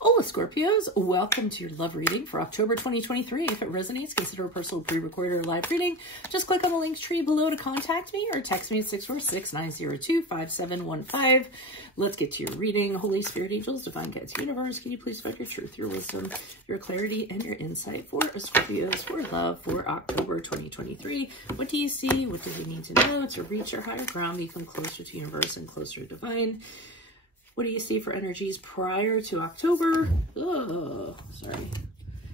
Hola Scorpios, welcome to your love reading for October 2023. If it resonates, consider a personal pre-recorded or live reading. Just click on the link tree below to contact me or text me at 646-902-5715. Let's get to your reading. Holy Spirit, angels, divine guides, universe, can you please find your truth, your wisdom, your clarity, and your insight for Scorpios for love for October 2023. What do you see? What do they need to know to reach your higher ground, become closer to universe and closer to divine? What do you see for energies prior to October? Oh, sorry.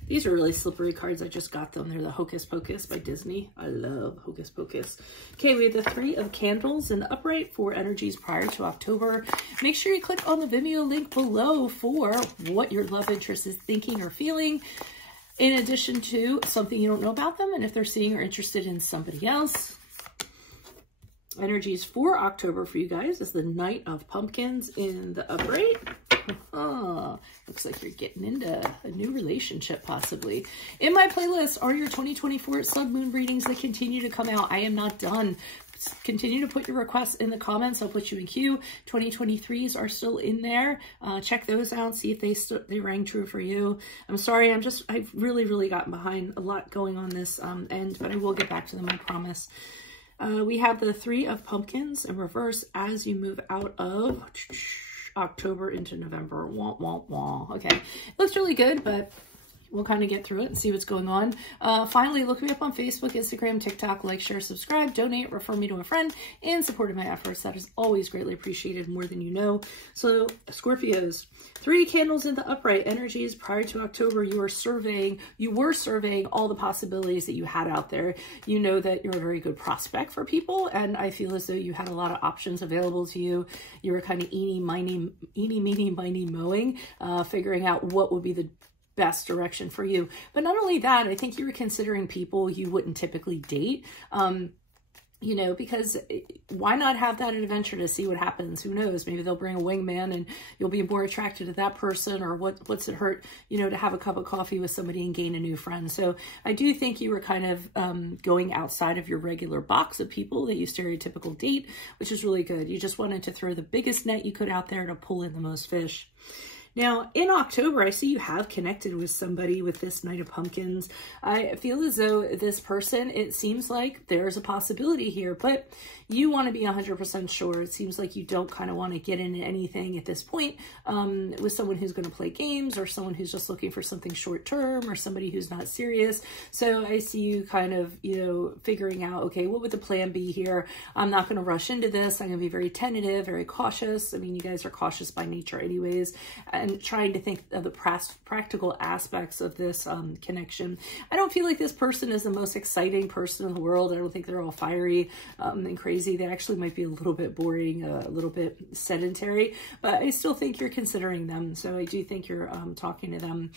These are really slippery cards. I just got them. They're the Hocus Pocus by Disney. I love Hocus Pocus. Okay, we have the Three of Candles in the upright for energies prior to October. Make sure you click on the Vimeo link below for what your love interest is thinking or feeling, in addition to something you don't know about them and if they're seeing or interested in somebody else. Energies for October for you guys is the Knight of Pumpkins in the upright. Looks like you're getting into a new relationship, possibly. In my playlist are your 2024 sub-moon readings that continue to come out. I am not done. Continue to put your requests in the comments. I'll put you in queue. 2023s are still in there. Check those out. See if they rang true for you. I'm sorry. I've really gotten behind a lot going on this end, but I will get back to them, I promise. We have the Three of Pumpkins in reverse as you move out of October into November. Wah, wah, wah. Okay. Looks really good, but we'll kind of get through it and see what's going on. Finally, look me up on Facebook, Instagram, TikTok, like, share, subscribe, donate, refer me to a friend, and support my efforts. That is always greatly appreciated, more than you know. So, Scorpios, Three Candles in the upright energies prior to October. You were surveying all the possibilities that you had out there. You know that you're a very good prospect for people, and I feel as though you had a lot of options available to you. You were kind of eeny, meeny, miny, mowing, figuring out what would be the best direction for you. But not only that, I think you were considering people you wouldn't typically date, you know, because why not have that adventure to see what happens? Who knows? Maybe they'll bring a wingman and you'll be more attracted to that person, or what's it hurt, you know, to have a cup of coffee with somebody and gain a new friend. So I do think you were kind of going outside of your regular box of people that you stereotypical date, which is really good. You just wanted to throw the biggest net you could out there to pull in the most fish. Now, in October, I see you have connected with somebody with this Knight of Pumpkins. I feel as though this person, it seems like there's a possibility here, but you want to be 100% sure. It seems like you don't kind of want to get into anything at this point with someone who's going to play games, or someone who's just looking for something short term, or somebody who's not serious. So I see you kind of, you know, figuring out, okay, what would the plan be here? I'm not going to rush into this. I'm going to be very tentative, very cautious. I mean, you guys are cautious by nature anyways, and trying to think of the practical aspects of this connection. I don't feel like this person is the most exciting person in the world. I don't think they're all fiery and crazy. They actually might be a little bit boring, a little bit sedentary, but I still think you're considering them. So I do think you're talking to them.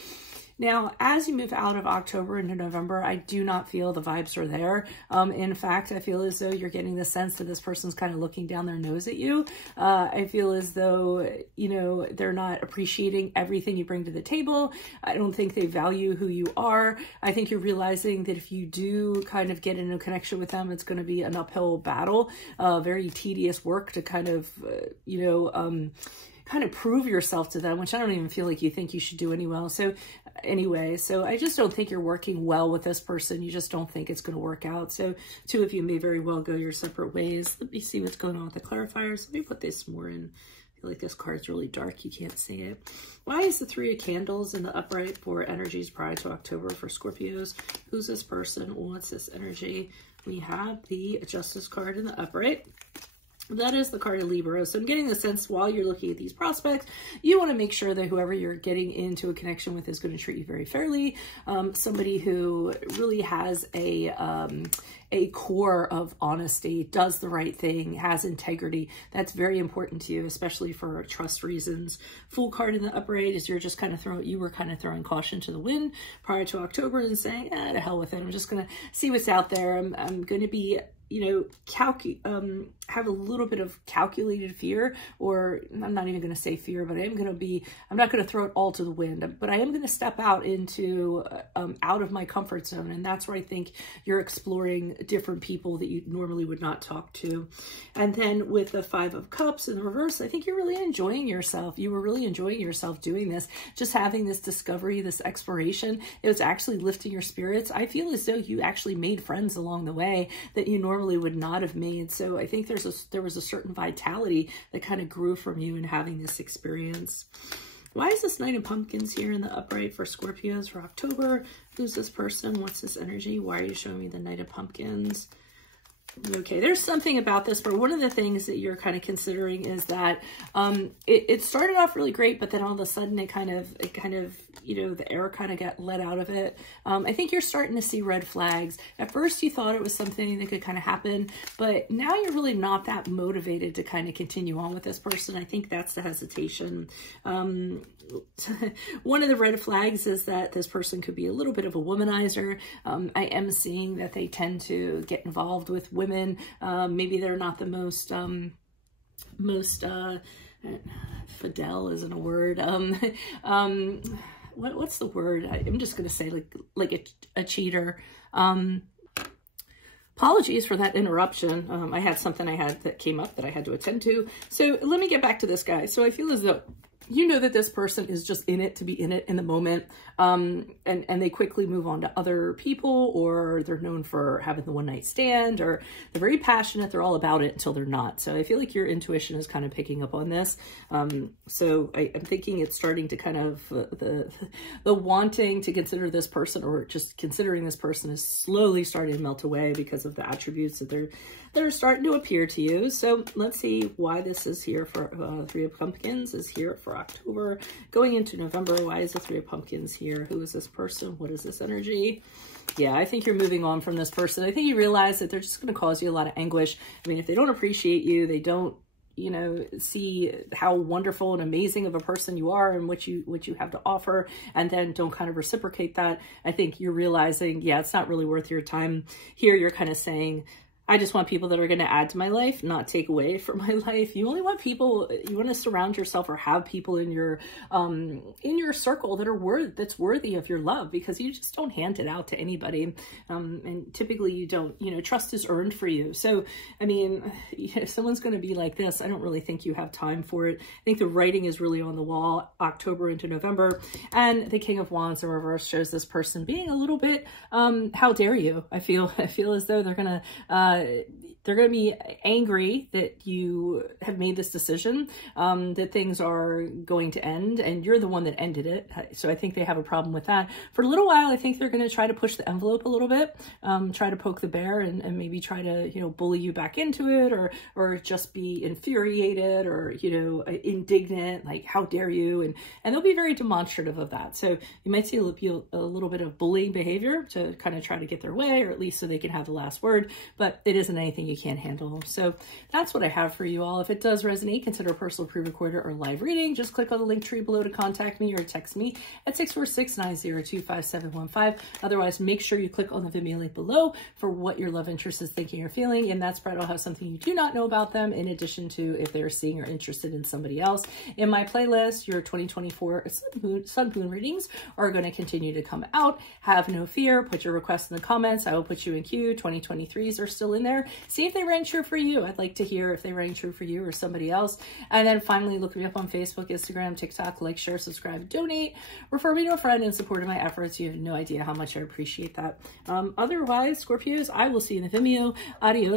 Now, as you move out of October into November, I do not feel the vibes are there. In fact, I feel as though you're getting the sense that this person's kind of looking down their nose at you. I feel as though, you know, they're not appreciating everything you bring to the table. I don't think they value who you are. I think you're realizing that if you do kind of get into a connection with them, it's going to be an uphill battle, very tedious work to kind of, you know, kind of prove yourself to them, which I don't even feel like you think you should do anyway. So I just don't think you're working well with this person. You just don't think it's going to work out. So two of you may very well go your separate ways. Let me see what's going on with the clarifiers. Let me put this more in. I feel like this card's really dark. You can't see it. Why is the Three of Candles in the upright for energies prior to October for Scorpios? Who's this person? What's this energy? We have the Justice card in the upright. That is the card of Libra. So I'm getting the sense while you're looking at these prospects, you want to make sure that whoever you're getting into a connection with is going to treat you very fairly. Somebody who really has a core of honesty, does the right thing, has integrity. That's very important to you, especially for trust reasons. Fool card in the upright is you're just kind of throwing caution to the wind prior to October and saying, to hell with it. I'm just going to see what's out there. I'm going to be you know, have a little bit of calculated fear, or I'm not even going to say fear, but I'm not going to throw it all to the wind, but I am going to step out into, out of my comfort zone. And that's where I think you're exploring different people that you normally would not talk to. And then with the 5 of Cups in the reverse, I think you're really enjoying yourself. You were really enjoying yourself doing this, just having this discovery, this exploration. It was actually lifting your spirits. I feel as though you actually made friends along the way that you normally would not have made. So I think there was a certain vitality that kind of grew from you in having this experience. Why is this Knight of Pumpkins here in the upright for Scorpios for October? Who's this person? What's this energy? Why are you showing me the Knight of Pumpkins? Okay, there's something about this, but one of the things that you're kind of considering is that it started off really great, but then all of a sudden it kind of, you know, the air kind of got let out of it. I think you're starting to see red flags. At first you thought it was something that could kind of happen, but now you're really not that motivated to kind of continue on with this person. I think that's the hesitation. One of the red flags is that this person could be a little bit of a womanizer. I am seeing that they tend to get involved with women. Maybe they're not the most fidel isn't a word. What's the word? I'm just going to say like a cheater. Apologies for that interruption. I had something that came up that I had to attend to. So let me get back to this guy. So I feel as though you know that this person is just in it to be in it in the moment, and they quickly move on to other people, or they're known for having the one-night stand, or they're very passionate, they're all about it until they're not. So I feel like your intuition is kind of picking up on this. So I'm thinking it's starting to kind of, the wanting to consider this person, or just considering this person, is slowly starting to melt away because of the attributes that they're starting to appear to you. So let's see why this is here for 3 of Pumpkins is here for October. Going into November, why is the 3 of Pumpkins here? Who is this person? What is this energy? Yeah, I think you're moving on from this person. I think you realize that they're just going to cause you a lot of anguish. I mean, if they don't appreciate you, they don't, you know, see how wonderful and amazing of a person you are and what you have to offer, and then don't kind of reciprocate that, I think you're realizing, yeah, it's not really worth your time. Here you're kind of saying, I just want people that are going to add to my life, not take away from my life. You only want people, you want to surround yourself or have people in your circle that are that's worthy of your love, because you just don't hand it out to anybody. And typically you don't, you know, trust is earned for you. So, I mean, if someone's going to be like this, I don't really think you have time for it. I think the writing is really on the wall, October into November. And the King of Wands in reverse shows this person being a little bit, how dare you? I feel as though they're going to be angry that you have made this decision, that things are going to end, and you're the one that ended it. So I think they have a problem with that. For a little while, I think they're going to try to push the envelope a little bit, try to poke the bear, and maybe try to, you know, bully you back into it, or just be infuriated, or, you know, indignant, like, how dare you? And they'll be very demonstrative of that. So you might see a little bit of bullying behavior to kind of try to get their way, or at least so they can have the last word, but it isn't anything you can't handle. So that's what I have for you all. If it does resonate, consider a personal pre-recorded or live reading. Just click on the link tree below to contact me, or text me at 646-902-5715. Otherwise, make sure you click on the Vimeo link below for what your love interest is thinking or feeling. In that spread, I'll have something you do not know about them, in addition to if they're seeing or interested in somebody else. In my playlist, your 2024 Sun Moon readings are going to continue to come out. Have no fear. Put your requests in the comments. I will put you in queue. 2023s are still in there. See if they rang true for you. I'd like to hear if they rang true for you or somebody else. And then finally, look me up on Facebook, Instagram, TikTok, like, share, subscribe, donate, refer me to a friend in support of my efforts. You have no idea how much I appreciate that. Otherwise, Scorpios, I will see you in the Vimeo. Adios.